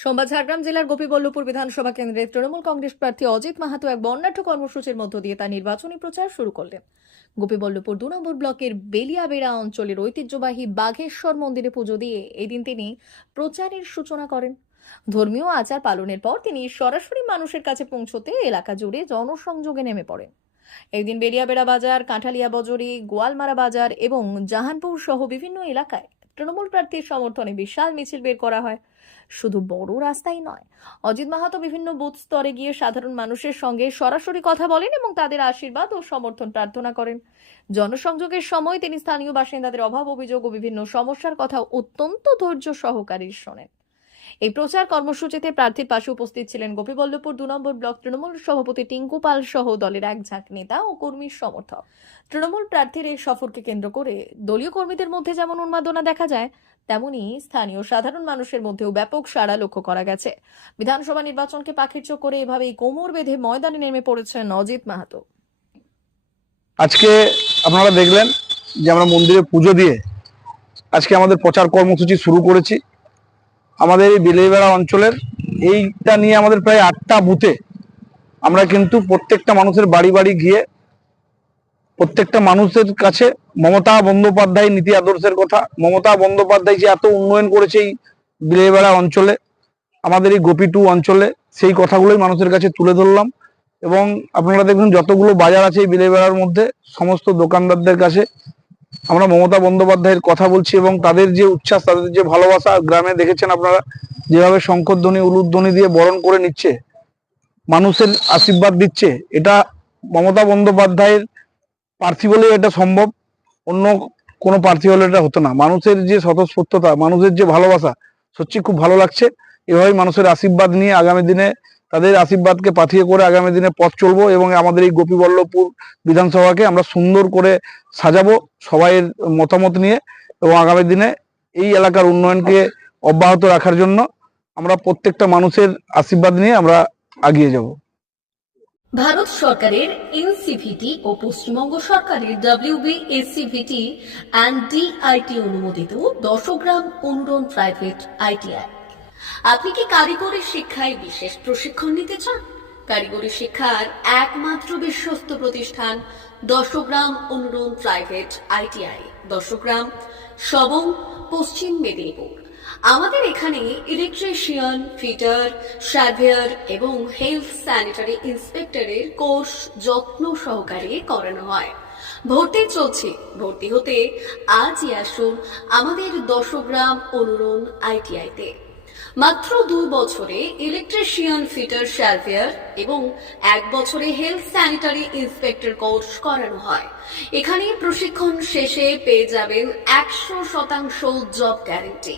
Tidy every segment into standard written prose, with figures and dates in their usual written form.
সোমবার ঝাড়গ্রাম জেলার গোপীবল্লভপুর বিধানসভা কেন্দ্রের তৃণমূল কংগ্রেস প্রার্থী অজিত মাহাতো এক বর্ণাঢ্য কর্মসূচির মধ্য দিয়ে তার নির্বাচনী প্রচার শুরু করলেন। গোপীবল্লভপুর ২ নম্বর ব্লকের বেলিয়াবেড়া অঞ্চলের ঐতিহ্যবাহী বাঘেশ্বর মন্দিরে পুজো দিয়ে এদিন তিনি প্রচারের সূচনা করেন। ধর্মীয় আচার পালনের পর তিনি সরাসরি মানুষের কাছে পৌঁছতে এলাকা জুড়ে জনসংযোগে নেমে পড়েন। এদিন বেলিয়াবেড়া বাজার, কাঁঠালিয়া বজরি, গোয়ালমারা বাজার এবং জাহানপুর সহ বিভিন্ন এলাকায় তৃণমূল প্রার্থীর সমর্থনে বিশাল মিছিল বের করা হয়। শুধু বড় রাস্তাই নয়, অজিত মাহাতো বিভিন্ন বুথ স্তরে গিয়ে সাধারণ মানুষের সঙ্গে সরাসরি কথা বলেন এবং তাদের আশীর্বাদ ও সমর্থন প্রার্থনা করেন। জনসংযোগের সময় তিনি স্থানীয় বাসিন্দাদের অভাব, অভিযোগ ও বিভিন্ন সমস্যার কথা অত্যন্ত ধৈর্য সহকারে শোনেন। এই প্রচার কর্মসূচিতে প্রার্থীর পাশে উপস্থিত ছিলেন গোপীবল্লভপুর ২ নম্বর ব্লক তৃণমূল সভাপতি টিঙ্কু পাল সহ দলের এক ঝাঁক নেতা ও কর্মীর সমর্থক। তৃণমূল প্রার্থীর এই সফরকে কেন্দ্র করে দলীয় কর্মীদের মধ্যে যেমন উন্মাদনা দেখা যায়, তেমনি স্থানীয় সাধারণ মানুষের মধ্যেও ব্যাপক সাড়া লক্ষ্য করা গেছে। বিধানসভা নির্বাচনকে পাখির চোখ করে এভাবেই কোমর বেঁধে ময়দানে নেমে পড়েছেন অজিত মাহাতো। আজকে আপনারা দেখলেন যে আমরা মন্দিরে পুজো দিয়ে আজকে আমাদের প্রচার কর্মসূচি শুরু করেছি। আমাদের এই বেলিয়াবেড়া অঞ্চলের এইটা নিয়ে আমাদের প্রায় 8টা বুথে আমরা কিন্তু প্রত্যেকটা মানুষের বাড়ি বাড়ি গিয়ে প্রত্যেকটা মানুষের কাছে মমতা বন্দ্যোপাধ্যায় নীতি আদর্শের কথা, মমতা বন্দ্যোপাধ্যায় যে এত উন্নয়ন করেছে এই বেলিয়াবেড়া অঞ্চলে, আমাদের এই গোপী 2 অঞ্চলে, সেই কথাগুলোই মানুষের কাছে তুলে ধরলাম। এবং আপনারা দেখুন যতগুলো বাজার আছে এই বেলিয়াবেড়ার মধ্যে সমস্ত দোকানদারদের কাছে আমরা মমতা বন্দ্যোপাধ্যায়ের কথা বলছি এবং তাদের যে উচ্ছ্বাস, তাদের যে ভালোবাসা, গ্রামে দেখেছেন আপনারা যেভাবে শঙ্খধ্বনি উলুধ্বনি দিয়ে বরণ করে নিচ্ছে, মানুষের আশীর্বাদ দিচ্ছে। এটা মমতা বন্দ্যোপাধ্যায়ের প্রার্থী বলেই এটা সম্ভব, অন্য কোনো প্রার্থী হলে এটা হতো না। মানুষের যে স্বতঃস্ফূর্ততা, মানুষের যে ভালোবাসা, সত্যি খুব ভালো লাগছে। এভাবেই মানুষের আশীর্বাদ নিয়ে আগামী দিনে তাদের আশীর্বাদকে পাথিয়ে করে আগামী দিনে পথ চলবো এবং আমাদের এই গোপীবল্লভপুর বিধানসভাকে আমরা সুন্দর করে সাজাবো সবাইয়ের মতামত নিয়ে, এবং আগামী দিনে এই এলাকার উন্নয়নকে অব্যাহত রাখার জন্য আমরা প্রত্যেকটা মানুষের আশীর্বাদ নিয়ে আমরা এগিয়ে যাব। ভারত সরকারের এনসিভিটি ও পশ্চিমবঙ্গ সরকারের WBSCVT অ্যান্ড DIT অনুমোদিত 10 গ্রাম অনুরণ প্রাইভেট ITI। আপনি কি কারিগরি শিক্ষায় বিশেষ প্রশিক্ষণ নিতে চান? কারিগরি শিক্ষার একমাত্র বিশ্বস্ত প্রতিষ্ঠান 10 গ্রাম অনুরণ প্রাইভেট ITI, 10 গ্রাম, সবং, পশ্চিম মেদিনীপুর। আমাদের এখানে ইলেকট্রিশিয়ান, ফিটার, সার্ভেয়ার এবং হেলথ স্যানিটারি ইন্সপেক্টরের কোর্স যত্ন সহকারে করানো হয়। ভর্তি চলছে। ভর্তি হতে আজই আসুন আমাদের 10 গ্রাম অনুরণ ITI-তে। মাত্র 2 বছরে ইলেকট্রিশিয়ান, ফিটার, সার্ভেয়ার এবং 1 বছরে হেলথ স্যানিটারি ইন্সপেক্টর কোর্স করানো হয়। এখানে প্রশিক্ষণ শেষে পেয়ে যাবেন 100% জব গ্যারান্টি।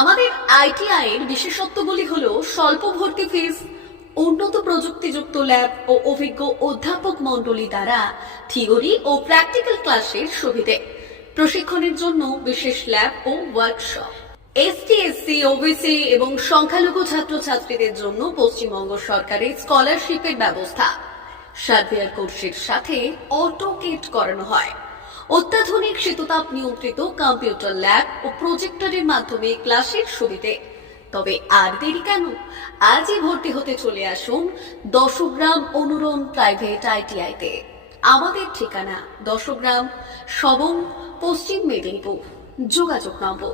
আমাদের ITI এর বিশেষত্বগুলি হলো স্বল্প ভর্তি ফিস, উন্নত প্রযুক্তিযুক্ত ল্যাব ও অভিজ্ঞ অধ্যাপক মণ্ডলী দ্বারা থিওরি ও প্র্যাকটিক্যাল ক্লাসের সুবিধে, প্রশিক্ষণের জন্য বিশেষ ল্যাব ও ওয়ার্কশপ, ST, SC, OBC এবং সংখ্যালঘু ছাত্রছাত্রীদের জন্য পশ্চিমবঙ্গ সরকারের স্কলারশিপের ব্যবস্থা। সার্ভেয়ার কোর্সের সাথে অটোকেট করানো হয়। অত্যাধুনিক শীততাপ নিয়ন্ত্রিত কম্পিউটার ল্যাব ও প্রজেক্টরের মাধ্যমে ক্লাসের সুবিধে। তবে আর দেরি কেন? আজই ভর্তি হতে চলে আসুন 10 গ্রাম অনুরণ প্রাইভেট ITI-তে। আমাদের ঠিকানা 10 গ্রাম, সবং, পশ্চিম মেদিনীপুর। যোগাযোগ নম্বর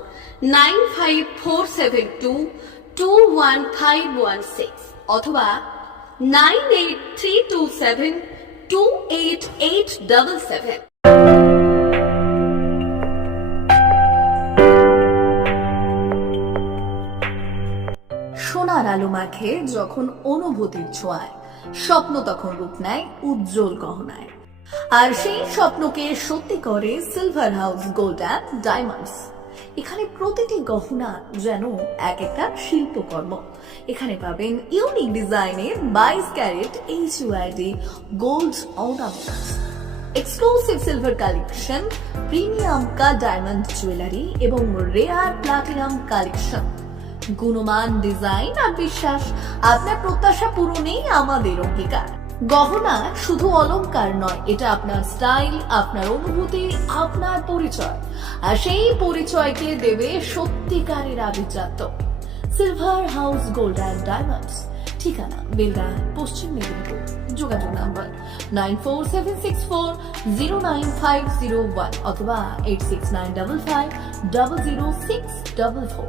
9547221516 অথবা 9832728877। সোনার আলো মাখে যখন অনুভূতির ছোঁয়ায়, স্বপ্ন তখন রূপ নেয় উজ্জ্বল গহনায়। আর সেই স্বপ্নকে সত্যি করে silver house gold and diamonds. এখানে প্রতিটি গহনা যেন এক একটা শিল্পকর্ম। এখানে পাবেন ইউনিক ডিজাইনের 22 carat HUID gold ornaments, exclusive silver collection, premium cut diamond jewellery এবং রেয়ার প্লাটিনাম কালেকশন। গুণমান, ডিজাইন আর বিশ্বাস, আপনার প্রত্যাশা পূরণেই আমাদের অঙ্গীকার। গহনা শুধু অলংকার নয়, এটা আপনার স্টাইল, আপনার অনুভূতি, আপনার পরিচয়। আর সেই পরিচয়কে দেবে সত্যিকারের আভিজাত্য। Silver house gold and diamonds, ঠিকানা বেলডাঙা, পশ্চিম মেদিনীপুর। যোগাযোগ নাম্বার 9476409501 অথবা 86955 00644।